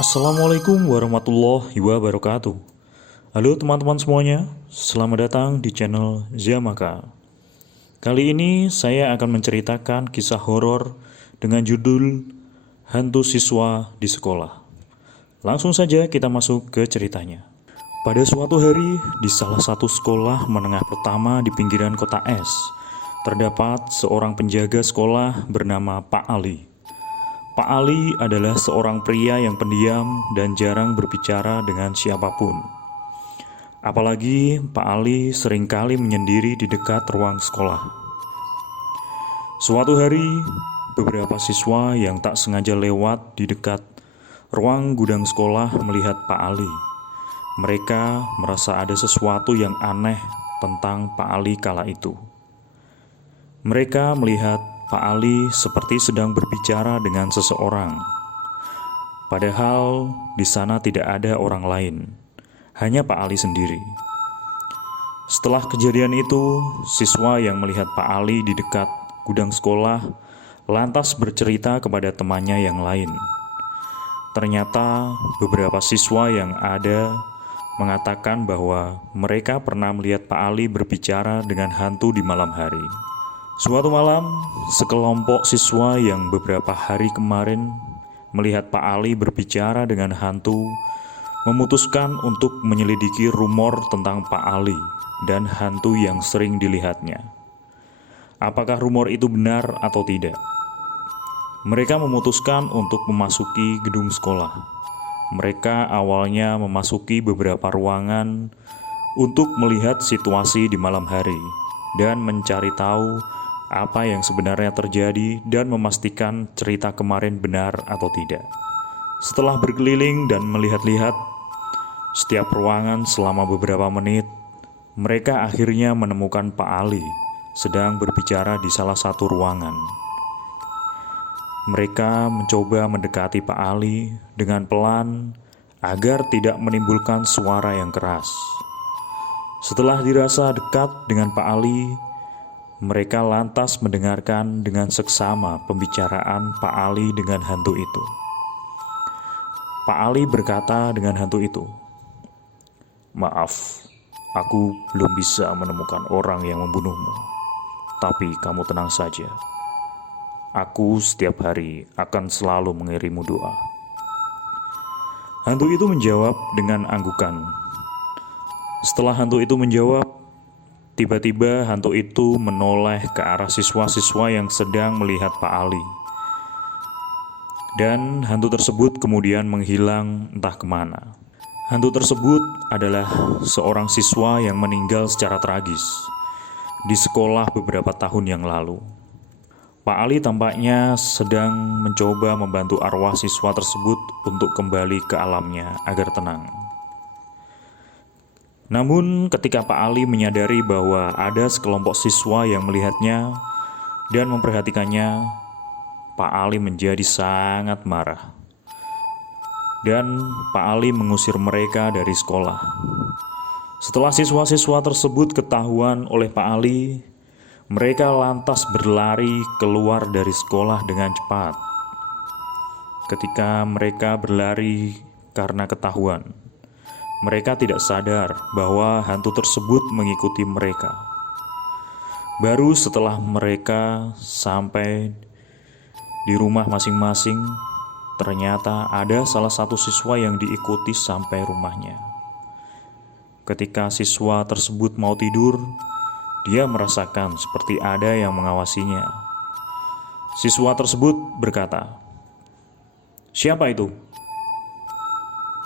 Assalamualaikum warahmatullahi wabarakatuh. Halo teman-teman semuanya, selamat datang di channel Zamaka. Kali ini saya akan menceritakan kisah horor dengan judul Hantu Siswa di Sekolah. Langsung saja kita masuk ke ceritanya. Pada suatu hari, di salah satu sekolah menengah pertama di pinggiran kota Es, terdapat seorang penjaga sekolah bernama Pak Ali. Pak Ali adalah seorang pria yang pendiam dan jarang berbicara dengan siapapun. Apalagi Pak Ali seringkali menyendiri di dekat ruang sekolah. Suatu hari, beberapa siswa yang tak sengaja lewat di dekat ruang gudang sekolah melihat Pak Ali. Mereka merasa ada sesuatu yang aneh tentang Pak Ali kala itu. Mereka melihat Pak Ali seperti sedang berbicara dengan seseorang. Padahal di sana tidak ada orang lain, hanya Pak Ali sendiri. Setelah kejadian itu, siswa yang melihat Pak Ali di dekat gudang sekolah lantas bercerita kepada temannya yang lain. Ternyata beberapa siswa yang ada mengatakan bahwa mereka pernah melihat Pak Ali berbicara dengan hantu di malam hari. Suatu malam, sekelompok siswa yang beberapa hari kemarin melihat Pak Ali berbicara dengan hantu memutuskan untuk menyelidiki rumor tentang Pak Ali dan hantu yang sering dilihatnya. Apakah rumor itu benar atau tidak? Mereka memutuskan untuk memasuki gedung sekolah. Mereka awalnya memasuki beberapa ruangan untuk melihat situasi di malam hari dan mencari tahu apa yang sebenarnya terjadi dan memastikan cerita kemarin benar atau tidak. Setelah berkeliling dan melihat-lihat setiap ruangan selama beberapa menit, mereka akhirnya menemukan Pak Ali sedang berbicara di salah satu ruangan. Mereka mencoba mendekati Pak Ali dengan pelan agar tidak menimbulkan suara yang keras. Setelah dirasa dekat dengan Pak Ali, mereka lantas mendengarkan dengan seksama pembicaraan Pak Ali dengan hantu itu. Pak Ali berkata dengan hantu itu, "Maaf, aku belum bisa menemukan orang yang membunuhmu. Tapi kamu tenang saja. Aku setiap hari akan selalu mengirimu doa." Hantu itu menjawab dengan anggukan. Setelah hantu itu menjawab, tiba-tiba hantu itu menoleh ke arah siswa-siswa yang sedang melihat Pak Ali. Dan hantu tersebut kemudian menghilang entah kemana. Hantu tersebut adalah seorang siswa yang meninggal secara tragis di sekolah beberapa tahun yang lalu. Pak Ali tampaknya sedang mencoba membantu arwah siswa tersebut untuk kembali ke alamnya agar tenang. Namun ketika Pak Ali menyadari bahwa ada sekelompok siswa yang melihatnya dan memperhatikannya, Pak Ali menjadi sangat marah. Dan Pak Ali mengusir mereka dari sekolah. Setelah siswa-siswa tersebut ketahuan oleh Pak Ali, mereka lantas berlari keluar dari sekolah dengan cepat. Ketika mereka berlari karena ketahuan, mereka tidak sadar bahwa hantu tersebut mengikuti mereka. Baru setelah mereka sampai di rumah masing-masing, ternyata ada salah satu siswa yang diikuti sampai rumahnya. Ketika siswa tersebut mau tidur, dia merasakan seperti ada yang mengawasinya. Siswa tersebut berkata, "Siapa itu?"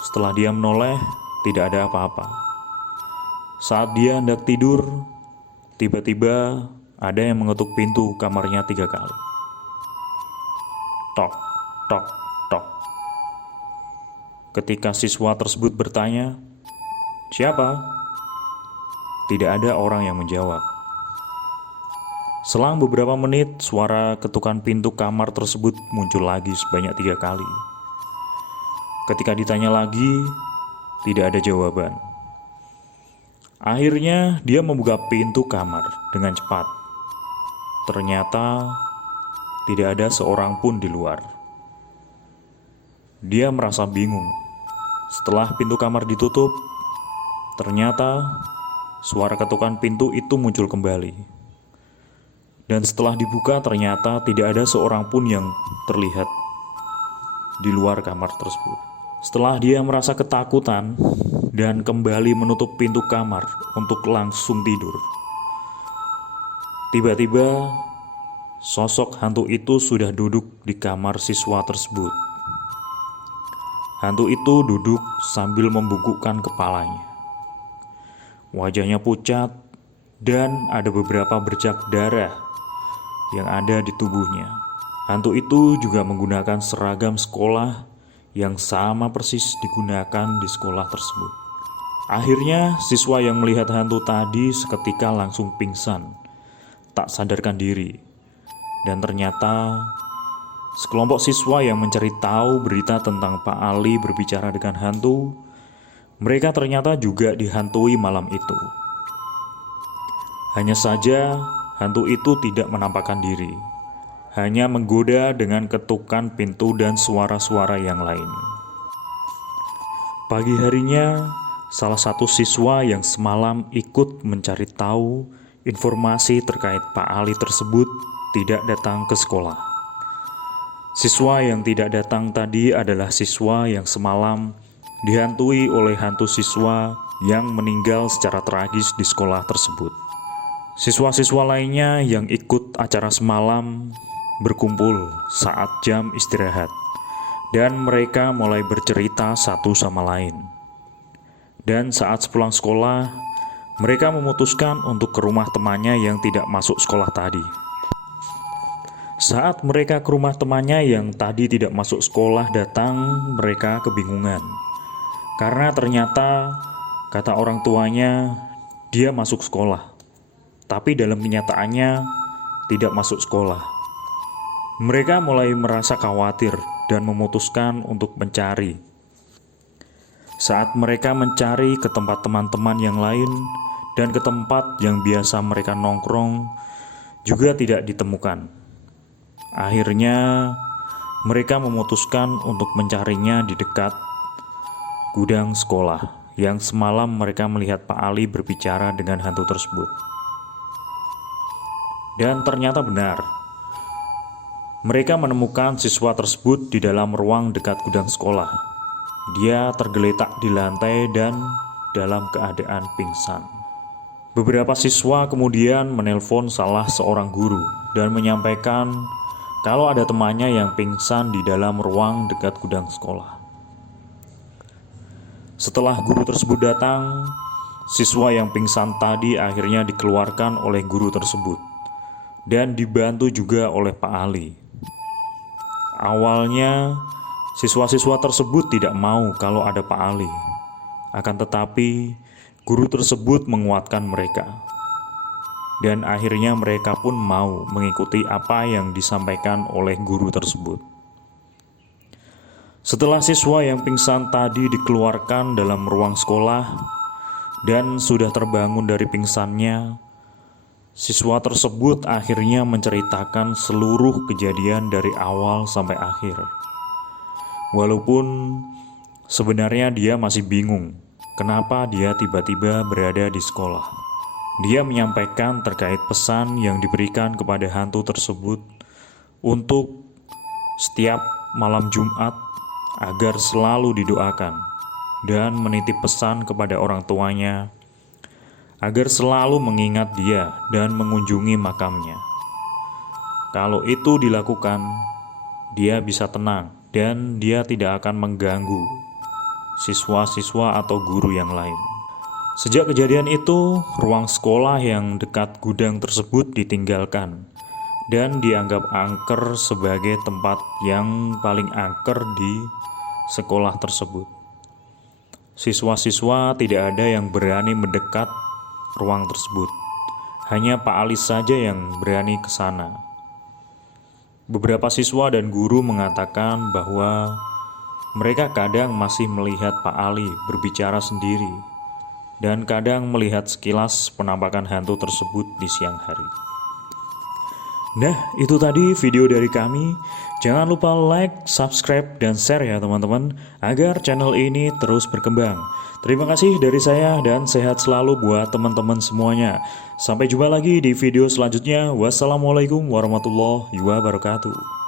Setelah dia menoleh, tidak ada apa-apa. Saat dia hendak tidur, tiba-tiba ada yang mengetuk pintu kamarnya 3 kali. Tok, tok, tok. Ketika siswa tersebut bertanya, "Siapa?" Tidak ada orang yang menjawab. Selang beberapa menit, suara ketukan pintu kamar tersebut muncul lagi sebanyak 3 kali. Ketika ditanya lagi, tidak ada jawaban. Akhirnya dia membuka pintu kamar dengan cepat. Ternyata tidak ada seorang pun di luar. dia merasa bingung. Setelah pintu kamar ditutup, ternyata suara ketukan pintu itu muncul kembali. Dan setelah dibuka, ternyata tidak ada seorang pun yang terlihat di luar kamar tersebut. Setelah dia merasa ketakutan dan kembali menutup pintu kamar untuk langsung tidur, tiba-tiba sosok hantu itu sudah duduk di kamar siswa tersebut. Hantu itu duduk sambil membungkukkan kepalanya. Wajahnya pucat dan ada beberapa bercak darah yang ada di tubuhnya. Hantu itu juga menggunakan seragam sekolah yang sama persis digunakan di sekolah tersebut. Akhirnya siswa yang melihat hantu tadi seketika langsung pingsan, tak sadarkan diri. Dan ternyata sekelompok siswa yang mencari tahu berita tentang Pak Ali berbicara dengan hantu, mereka ternyata juga dihantui malam itu. Hanya saja hantu itu tidak menampakkan diri, hanya menggoda dengan ketukan pintu dan suara-suara yang lain. Pagi harinya, salah satu siswa yang semalam ikut mencari tahu informasi terkait Pak Ali tersebut tidak datang ke sekolah. Siswa yang tidak datang tadi adalah siswa yang semalam dihantui oleh hantu siswa yang meninggal secara tragis di sekolah tersebut. Siswa-siswa lainnya yang ikut acara semalam berkumpul saat jam istirahat, dan mereka mulai bercerita satu sama lain. Dan saat sepulang sekolah, mereka memutuskan untuk ke rumah temannya yang tidak masuk sekolah tadi. Saat mereka ke rumah temannya yang tadi tidak masuk sekolah datang, mereka kebingungan. Karena ternyata, kata orang tuanya, dia masuk sekolah. Tapi dalam kenyataannya, tidak masuk sekolah. Mereka mulai merasa khawatir dan memutuskan untuk mencari. Saat mereka mencari ke tempat teman-teman yang lain dan ke tempat yang biasa mereka nongkrong, juga tidak ditemukan. Akhirnya, mereka memutuskan untuk mencarinya di dekat gudang sekolah yang semalam mereka melihat Pak Ali berbicara dengan hantu tersebut. Dan ternyata benar. Mereka menemukan siswa tersebut di dalam ruang dekat gudang sekolah. Dia tergeletak di lantai dan dalam keadaan pingsan. Beberapa siswa kemudian menelpon salah seorang guru dan menyampaikan kalau ada temannya yang pingsan di dalam ruang dekat gudang sekolah. Setelah guru tersebut datang, siswa yang pingsan tadi akhirnya dikeluarkan oleh guru tersebut dan dibantu juga oleh Pak Ali. Awalnya, siswa-siswa tersebut tidak mau kalau ada Pak Ali. Akan tetapi, guru tersebut menguatkan mereka. Dan akhirnya mereka pun mau mengikuti apa yang disampaikan oleh guru tersebut. Setelah siswa yang pingsan tadi dikeluarkan dalam ruang sekolah dan sudah terbangun dari pingsannya, siswa tersebut akhirnya menceritakan seluruh kejadian dari awal sampai akhir. Walaupun sebenarnya dia masih bingung kenapa dia tiba-tiba berada di sekolah. Dia menyampaikan terkait pesan yang diberikan kepada hantu tersebut untuk setiap malam Jumat agar selalu didoakan, dan menitip pesan kepada orang tuanya agar selalu mengingat dia dan mengunjungi makamnya. Kalau itu dilakukan, dia bisa tenang dan dia tidak akan mengganggu siswa-siswa atau guru yang lain. Sejak kejadian itu, ruang sekolah yang dekat gudang tersebut ditinggalkan dan dianggap angker sebagai tempat yang paling angker di sekolah tersebut. Siswa-siswa tidak ada yang berani mendekat ruang tersebut. Hanya Pak Ali saja yang berani ke sana. Beberapa siswa dan guru mengatakan bahwa mereka kadang masih melihat Pak Ali berbicara sendiri dan kadang melihat sekilas penampakan hantu tersebut di siang hari. Nah, itu tadi video dari kami. Jangan lupa like, subscribe, dan share ya teman-teman, agar channel ini terus berkembang. Terima kasih dari saya dan sehat selalu buat teman-teman semuanya. Sampai jumpa lagi di video selanjutnya. Wassalamualaikum warahmatullahi wabarakatuh.